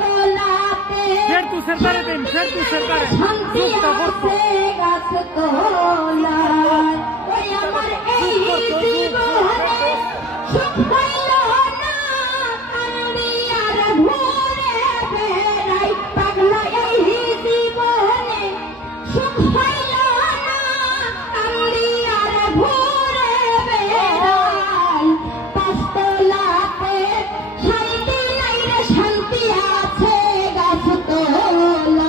তোলাতে শান্তি আছে গাছ তোলায়। ওই আমার এই জীবনে সুখ হইল না, কান্দি আর ঘুরে বেড়াই। পাগলা এই জীবনে সুখ হইল না, কান্দি আর ঘুরে বেড়াই। পাঁচতলাতে শান্তি নাই রে, শান্তি আছে গাছ তোলায়।